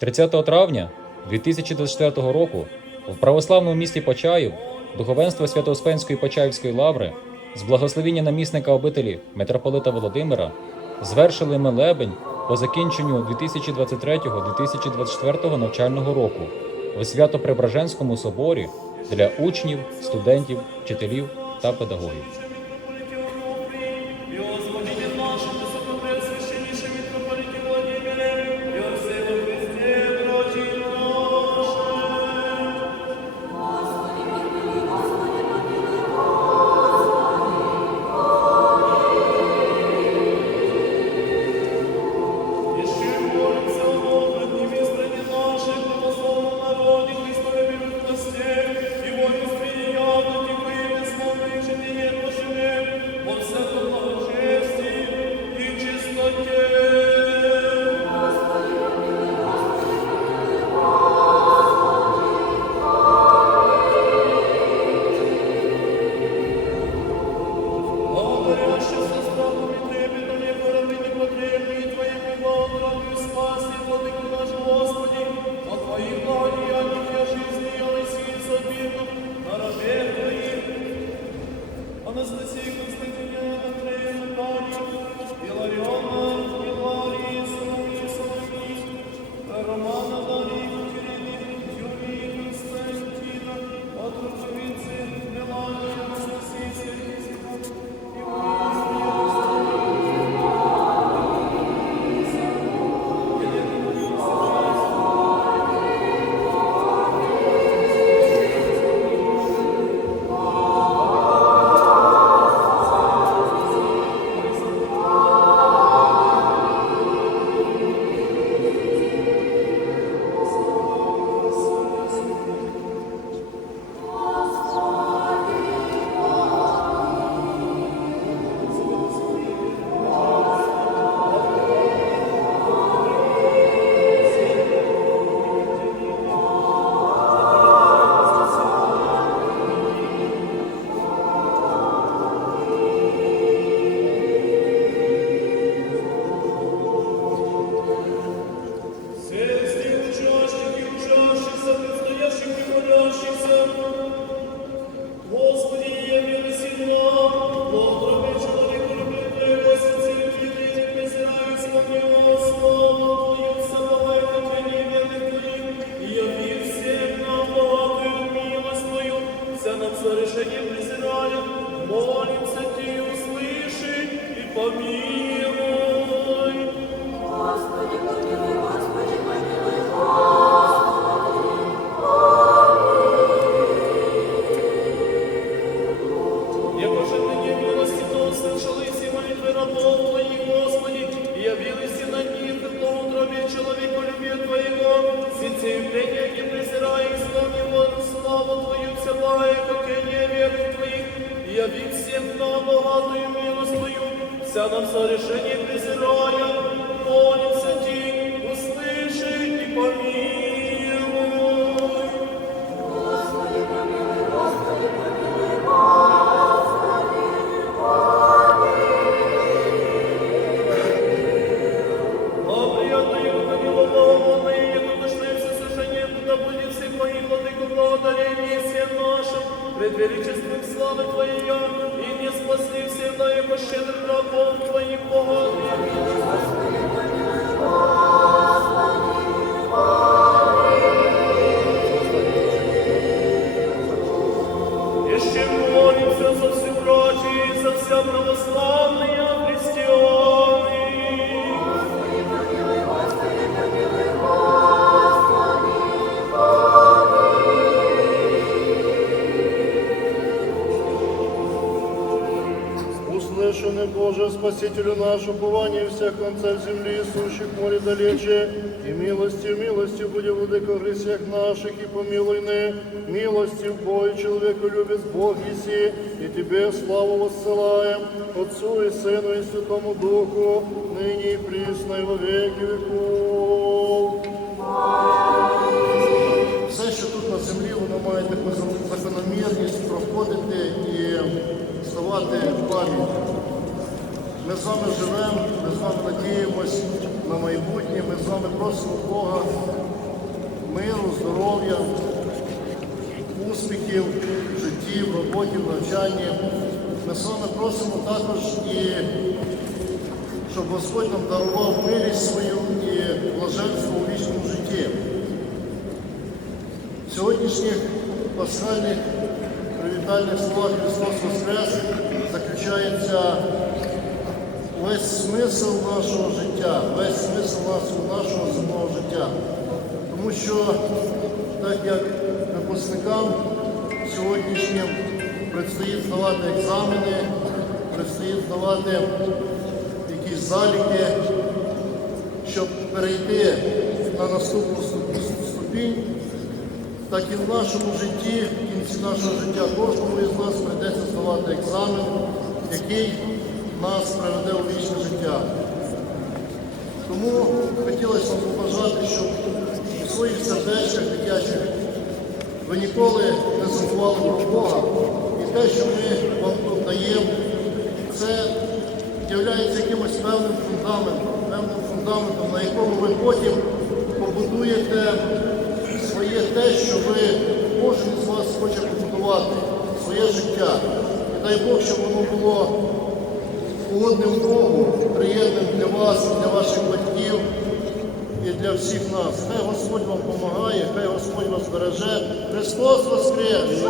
30 травня 2024 року в православному місті Почаїв духовенство Свято-Успенської Почаївської лаври з благословіння намісника обителі митрополита Володимира звершили молебень по закінченню 2023-2024 навчального року у Свято-Преображенському соборі для учнів, студентів, вчителів та педагогів. Молимся Ти, услыши и помилуй. Нам милостою, вся нам сорешение презирая, молимся Ти, услыши и помилуй. Пред величеством славы Твоей, и не спасли все да и пощедр рабом Твоим богатым. Еще Спасителю наш, упование всех концев земли, сущих море далече, и милостью, милостью буди, Владыка, грех всех наших, и помилуй ны, милостью Бой, человеку любит Бог еси, и Тебе славу воссылаем, Отцу и Сыну и Святому Духу, ныне и присно, и во веки веков. Все, що тут на землі, воно має таку закономірність проходити і ставати в пам'ять. Ми з вами живемо, ми з вами надіємось на майбутнє, ми з вами просимо Бога миру, здоров'я, успіхів, в житті, в роботі, в навчанні. Ми з вами просимо також і щоб Господь нам дарував милість свою і блаженство у вічному житті. В сьогоднішніх пасхальних привітальних словах Христос Воскрес заключається весь смисл нашого життя, весь смисл нашого земного життя. Тому що, так як випускникам сьогоднішнім предстоїть здавати екзамени, предстоїть здавати якісь заліки, щоб перейти на наступну ступінь, так і в нашому житті, в кінці нашого життя, кожному із нас прийдеться здавати екзамен, який нас приведе у вічне життя. Тому хотілося вам побажати, щоб у своїх сердечках дитячих ви ніколи не забували про Бога. І те, що ми вам тут даємо, це є якимось певним фундаментом, певним фундаментом, на якому ви потім побудуєте своє те, що ви, кожен з вас хоче побудувати, своє життя. І дай Бог, щоб воно було угодним Богу, приємним для вас, для ваших батьків і для всіх нас. Хай Господь вам допомагає, хай Господь вас береже. Христос Воскрес!